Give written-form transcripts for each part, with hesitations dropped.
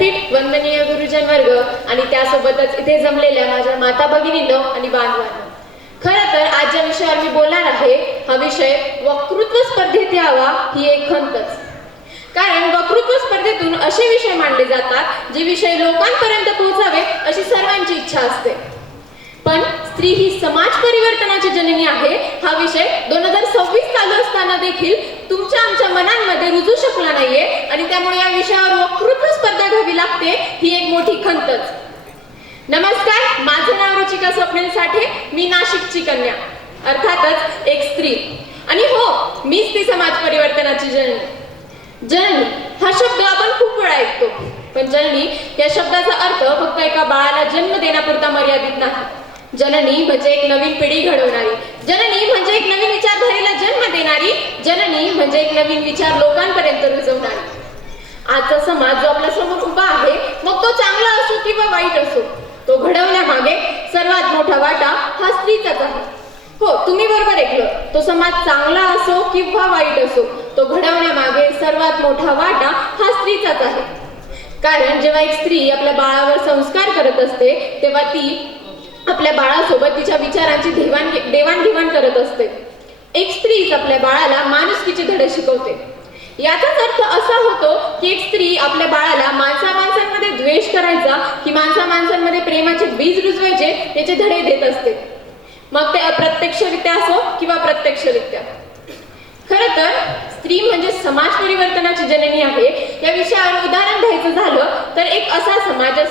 विद्यापीठ, वंदनीय गुरुजन वर्ग आणि त्यासोबतच इथे जमलेल्या माझ्या माता भगिनींनो आणि बांधवांनो, खरं तर आज ज्या विषयावर मी बोलणार आहे हा विषय वक्तृत्व स्पर्धेत यावा ही एक खंतच. कारण वक्तृत्व स्पर्धेतून असे विषय मांडले जातात जे विषय लोकांपर्यंत पोहोचावे अशी सर्वांची इच्छा असते. पण स्त्री ही समाज परिवर्तनाची जननी आहे हा विषय 2026 चालू असताना देखील तुमच्या आमच्या मनांमध्ये रुजू शकला नाहीये आणि त्यामुळे या विषयावर वक्तृत्व स्पर्धा घ्यावी लागते ही एक मोठी खंतच. नमस्कार, माझं नाव रुचिका स्वप्नील साठे, मी नाशिकची कन्या, अर्थातच एक स्त्री. आणि हो, मीच ती समाज परिवर्तनाची जननी. जननी हा शब्द आपण खूप वेळा ऐकतो, पण जननी या शब्दाचा अर्थ फक्त एका बाळाला जन्म देण्यापुरता मर्यादित नाही. जननी म्हणजे एक नवीन पिढी घडवणारी, जननी म्हणजे एक नवीन विचारधारेला जन्म देणारी, जननी म्हणजे एक नवीन विचार लोकांपर्यंत रुजवणारी. आजचा समाज जो आपल्या समोर उभा आहे, मग तो चांगला असो किंवा वाईट असो, तो घडवण्यामागे सर्वात मोठा वाटा हा स्त्रीचाच आहे. हो, तुम्ही बरोबर ऐकलं, तो समाज चांगला असो किंवा वाईट असो, तो घडवण्यामागे सर्वात मोठा वाटा हा स्त्रीचाच आहे. कारण जेव्हा एक स्त्री आपल्या बाळावर संस्कार करत असते तेव्हा ती आपल्या बाळासोबत तिच्या विचारांची देवाणघेवाण करत असते. एक स्त्रीच आपल्या बाळाला माणुसकीचे धडे शिकवते. याचाच अर्थ असा होतो की एक स्त्री आपल्या बाळाला माणसांमध्ये द्वेष करायचा की माणसांमध्ये प्रेमाचे बीज रुजवायचे याचे धडे देत असते, मग ते अप्रत्यक्षरित्या असो किंवा प्रत्यक्षरित्या. खरं तर स्त्री म्हणजे समाज परिवर्तनाची जननी आहे या विषयावर उदाहरण द्यायचं झालं तर एक असा समाजात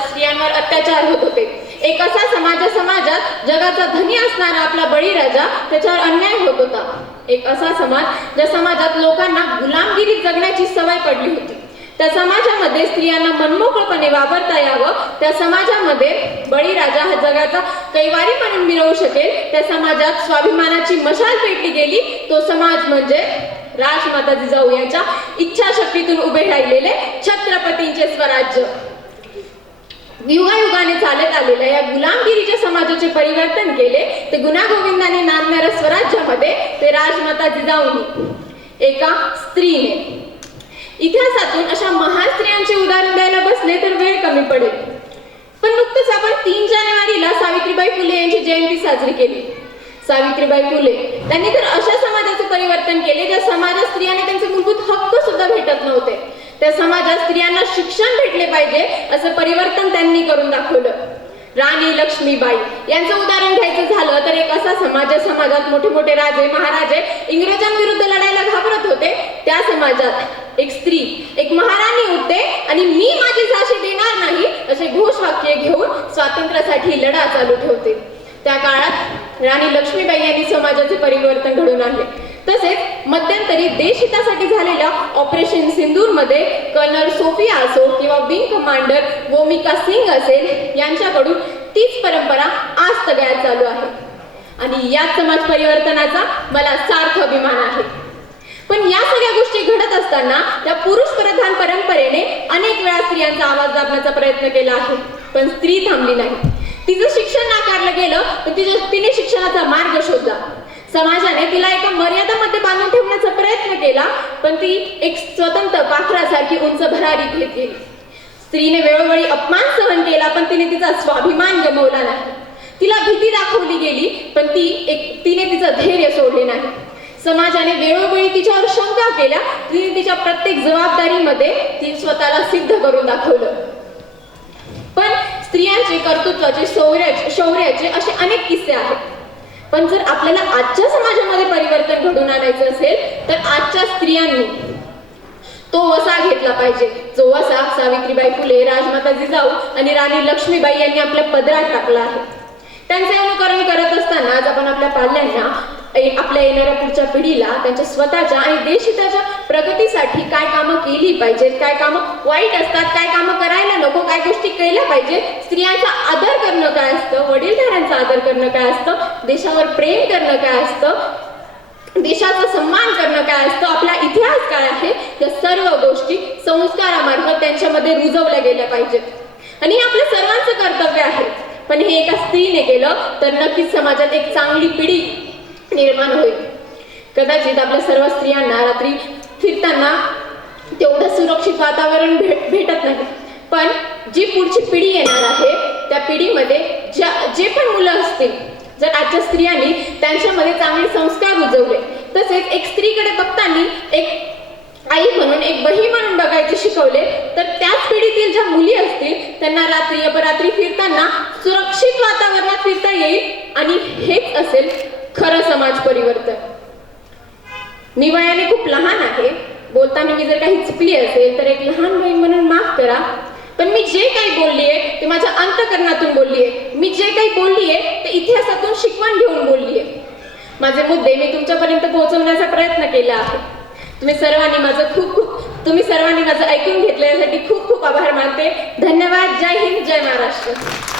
स्त्रियांवर अत्याचार होत होते. एक असा समाजात जगाचा धनी असणारा आपला बळीराजा त्याच्यावर अन्याय होत होता. एक असा समाज ज्या समाजात लोकांना गुलामगिरीत जगण्याची सवय पडली होती. त्या समाजामध्ये स्त्रियांना मनमोकळपणे वावरता यावं, त्या समाजामध्ये बळीराजा हा जगाचा कैवारी म्हणून मिरवू शकेल, त्या समाजात स्वाभिमानाची मशाल पेटली गेली. तो समाज म्हणजे राजमाता जिजाऊ यांच्या इच्छाशक्तीतून उभे राहिलेले छत्रपतींचे स्वराज्य. युगायुगाने चालत आलेल्या या गुलामगिरीच्या समाजाचे परिवर्तन केले ते गुण्यागोविंदाने नांदणाऱ्या स्वराज्यामध्ये ते राजमाता जिजाऊंनी, एका स्त्रीने. इतिहासातून अशा महान स्त्रियांचे उदाहरण द्यायला बसले तर वेळ कमी पडेल. पण नुकतंच आपण 3 जानेवारीला सावित्रीबाई फुले यांची जयंती साजरी केली. सावित्रीबाई फुले त्यांनी तर अशा समाजाचे परिवर्तन केले ज्या समाजात स्त्रियांना त्यांचे मूलभूत हक्क सुद्धा भेटत नव्हते. त्या समाजात स्त्रियांना शिक्षण भेटले पाहिजे असं परिवर्तन त्यांनी करून दाखवलं. राणी लक्ष्मीबाई यांचं उदाहरण घ्यायचं झालं तर एक असा समाजात मोठे मोठे राजे महाराजे इंग्रजांविरुद्ध लढायला घाबरत होते. त्या समाजात एक स्त्री, एक महाराणी उठते आणि मी माझी झाशी देणार नाही असे घोषवाक्य घेऊन स्वातंत्र्यासाठी लढा चालू ठेवते. त्या काळात राणी लक्ष्मीबाई यांनी समाजाचे परिवर्तन घडवून आणले. तसेच मध्यंतरी देशहितासाठी झालेल्या ऑपरेशन सिंदूरमध्ये कर्नल सोफिया असो किंवा विंग कमांडर वोमिका सिंग असेल यांच्याकडून तीच परंपरा आज तगायत चालू आहे आणि याच समाज परिवर्तनाचा मला सार्थ अभिमान आहे. पण या सगळ्या गोष्टी घडत असताना त्या पुरुष प्रधान परंपरेने अनेक वेळा स्त्रियांचा आवाज दाबण्याचा प्रयत्न केला आहे, पण स्त्री थांबली नाही. तिचं शिक्षण नाकारलं गेलं पण तिने शिक्षणाचा मार्ग शोधला. समाजाने तिला एका मर्यादामध्ये बांधून ठेवण्याचा प्रयत्न केला पण ती एक स्वतंत्र पाखरासारखी उंच भरारी घेत गेली. स्त्रीने वेळोवेळी अपमान सहन केला पण तिने तिचा स्वाभिमान गमावला नाही. तिला भीती दाखवली गेली पण तिने तिचं धैर्य सोडले नाही. समाजाने वेळोवेळी तिच्यावर शंका केल्या, तिने तिच्या प्रत्येक जबाबदारीमध्ये ती स्वतःला सिद्ध करून दाखवलं. पण स्त्रियांचे कर्तृत्वाचे शौर्याचे असे अनेक किस्से आहेत. पण जर आपल्याला आजच्या समाजामध्ये परिवर्तन घडवून आणायचं असेल तर आजच्या स्त्रियांनी तो वसा घेतला पाहिजे, जो वसा सावित्रीबाई फुले, राजमाता जिजाऊ आणि राणी लक्ष्मीबाई यांनी आपल्या पदरात टाकला आहे. त्यांचे अनुकरण करत असताना आज आपण आपल्या पाल्यांना, आपल्या येणाऱ्या पुढच्या पिढीला त्यांच्या स्वतःच्या आणि देशहिताच्या प्रगतीसाठी काय कामं केली पाहिजेत, काय कामं वाईट असतात, काय कामं करायला नको, काय गोष्टी केल्या पाहिजे, स्त्रियांचा आदर करणं काय असतं, वडीलधाऱ्यांचा आदर करणं काय असतं, देशावर प्रेम करणं काय असतं, देशाचा सन्मान करणं काय असतं, आपला इतिहास काय आहे, या सर्व गोष्टी संस्कारामार्फत त्यांच्यामध्ये रुजवल्या गेल्या पाहिजेत. आणि हे आपल्या सर्वांचं कर्तव्य आहे. पण हे एका स्त्रीने केलं तर नक्कीच समाजात एक चांगली पिढी निर्माण होईल. कदाचित आपल्या सर्व स्त्रियांना रात्री फिरताना तेवढं सुरक्षित वातावरण भेटत नाही, पिढी येणार आहे त्या पिढीमध्ये जे पण मुलं असतील, जर आजच्या स्त्रियांनी त्यांच्यामध्ये चांगले संस्कार रुजवले, तसेच एक स्त्रीकडे बघताना एक आई म्हणून, एक बहीण म्हणून बघायचे शिकवले, तर त्याच पिढीतील ज्या मुली असतील त्यांना रात्री अपरात्री फिरताना सुरक्षित वातावरणात फिरता येईल आणि हेच असेल खरं समाज परिवर्तन. मी वयाने खूप लहान आहे, बोलताना मी जर काही चुकली असेल तर एक लहान बहीण म्हणून माफ करा, पण मी जे काही बोललीये ते माझ्या अंतःकरणातून बोललीये. मी जे काही बोललीये ते इतिहासातून शिकवण घेऊन बोललीये. माझे मुद्दे मी तुमच्यापर्यंत पोहोचवण्याचा प्रयत्न केला आहे. तुम्ही सर्वांनी माझं ऐकून घेतलं यासाठी खूप खूप आभार मानते. धन्यवाद. जय हिंद, जय महाराष्ट्र.